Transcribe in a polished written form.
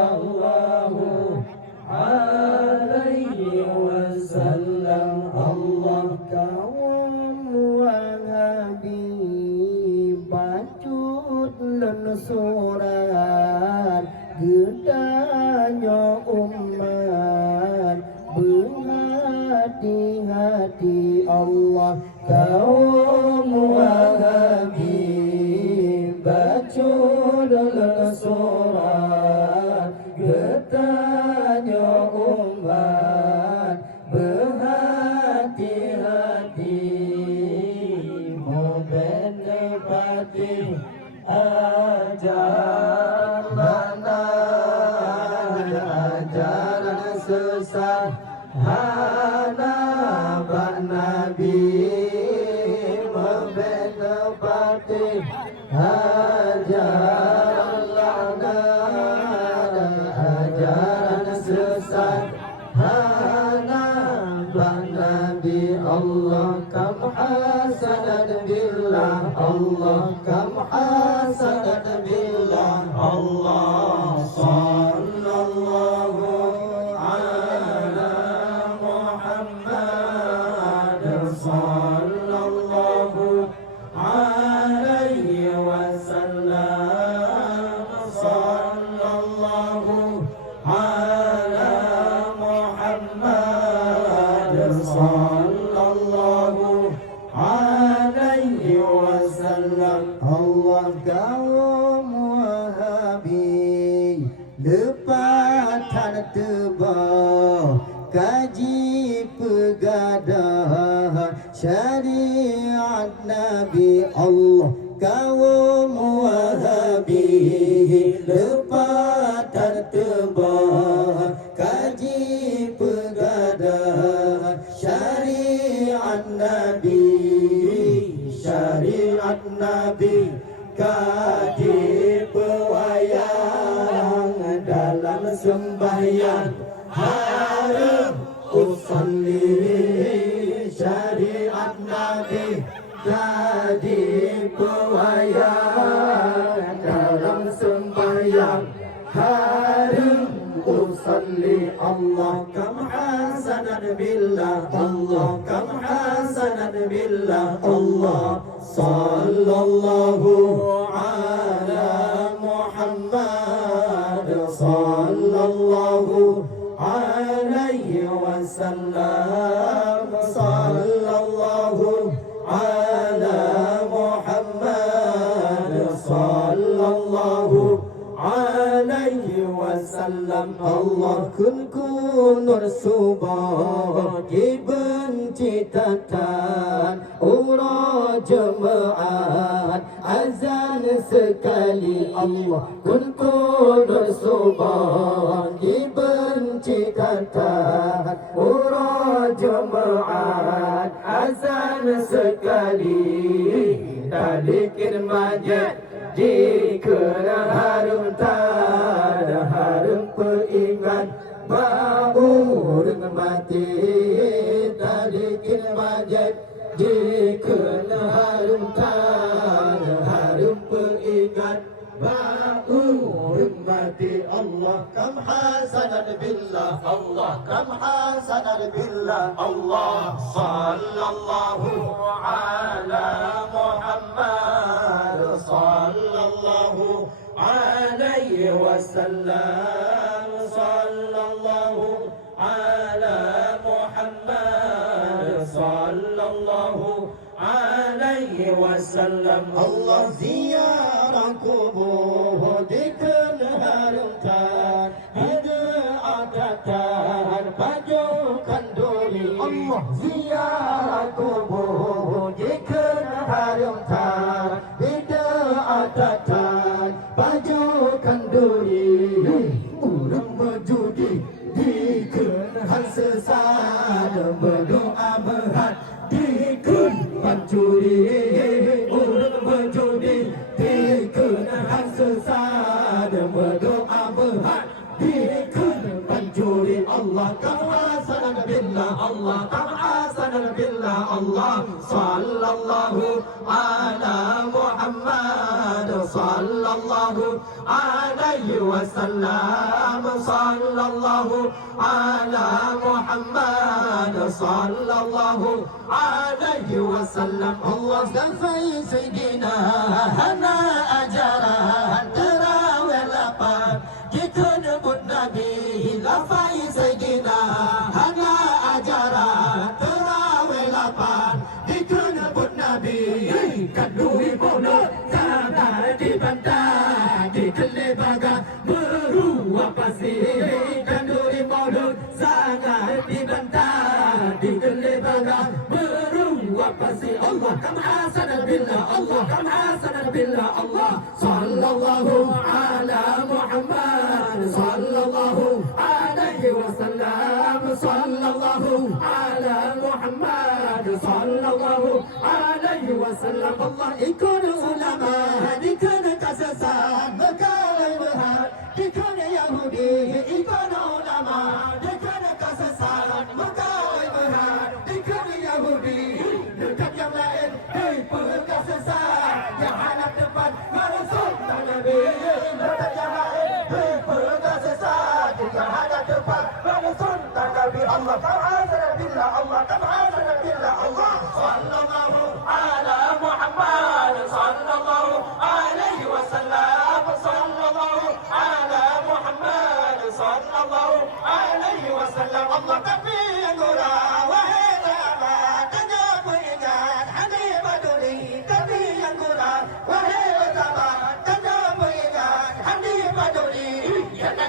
sallallahu alaihi wasallam. Allah kaum Wahabi bacut dan surat gedanya umat berhati-hati. Allah kaum Wahabi bacut dan surat gedanya umat berhati-hati. Menepati ajaran ajaran sesat anak Nabi. Menepati ajaran ajaran sesat anak Nabi. Allah kam hasanan billah. Allah kam hasanan billah. Allah sallallahu ala Muhammad sallallahu alaihi wasallam. Sallallahu ala Muhammad sallallahu alaihi wasallam. Allah kaum Wahabi lepatan tebal kaji pegadah syariat Nabi. Allah kaum Wahabi lepatan tebal kaji pegadah syariat Nabi. Syariat Nabi kaji pewayang dalam sembahyang harum usalli. Syariat Nabi kaji pewayang dalam sembahyang harum usalli. Allah kam hasanan billah. Allah kam hasanan billah. Allah sallallahu ala Muhammad sallallahu alaihi wasallam. Sallallahu ala Muhammad sallallahu alaihi wasallam. Allah kun nur subah dibenci tatan ura jemaat azan sekali. Allah kun nur subah dibenci tatan ura jemaat azan sekali. Tadikir majid jika harum tak harum peringat bau dengan mati. Tadikir majid jika harum tak harum peringat bau dengan mati. Allah kam hasanan billah. Allah kam hasanan billah. Allah sallallahu ala Muhammad sallallahu alaihi wasallam. Sallallahu ala Muhammad sallallahu alaihi wasallam. Allah ziarah kubur dikenharumkan bid'atan pajukan duri. Allah ziarah kubur dikenharumkan bid'atan pajukan duri. Urang berjudi dikenhan sesat berdoa berhad dikun pancuri. Urang berjudi dikenhan sesat berdoa berhad dikun pancuri. juri Allah kama sanan billah Allah kama sanan billah Allah sallallahu ala Muhammad sallallahu alaihi wasallam sallallahu ala Muhammad sallallahu alaihi wasallam Allah safai sayyidina hana ajaran terawih lapan kita nyebut Nabi lafai sayyidina hana ajaran terawih lapan kita nyebut Nabi kanduri bodoh sangat dibantah dikelih baga beruap pasir kanduri bodoh sangat dibantah dikelih baga beruap pasir Allah kam hasanah billah Allah kam hasanah billah Allah sallallahu ala Muhammad sallallahu alaihi wasallam sallallahu ala Muhammad sallallahu alaihi wasallam Allah ikut ulama ikut kesesat berkali berhad ikut Yahudi ikut ulama ikut kesesat berkali berhad ikut Yahudi dekat yang lain perkara sesat yang hadap depan Rasul dan Nabi dekat yang lain perkara sesat yang hadap depan Rasul dan Nabi Allah ta'ala billah Allah ta'ala billah Allah sallallahu ala Muhammad sallallahu alaihi wasallam sallallahu ala Muhammad sallallahu alaihi wasallam Allah takbir gurau wahai sahabat jangan mengingat hadis baduri takbir yang gurau wahai sahabat jangan mengingat hadis baduri yang nak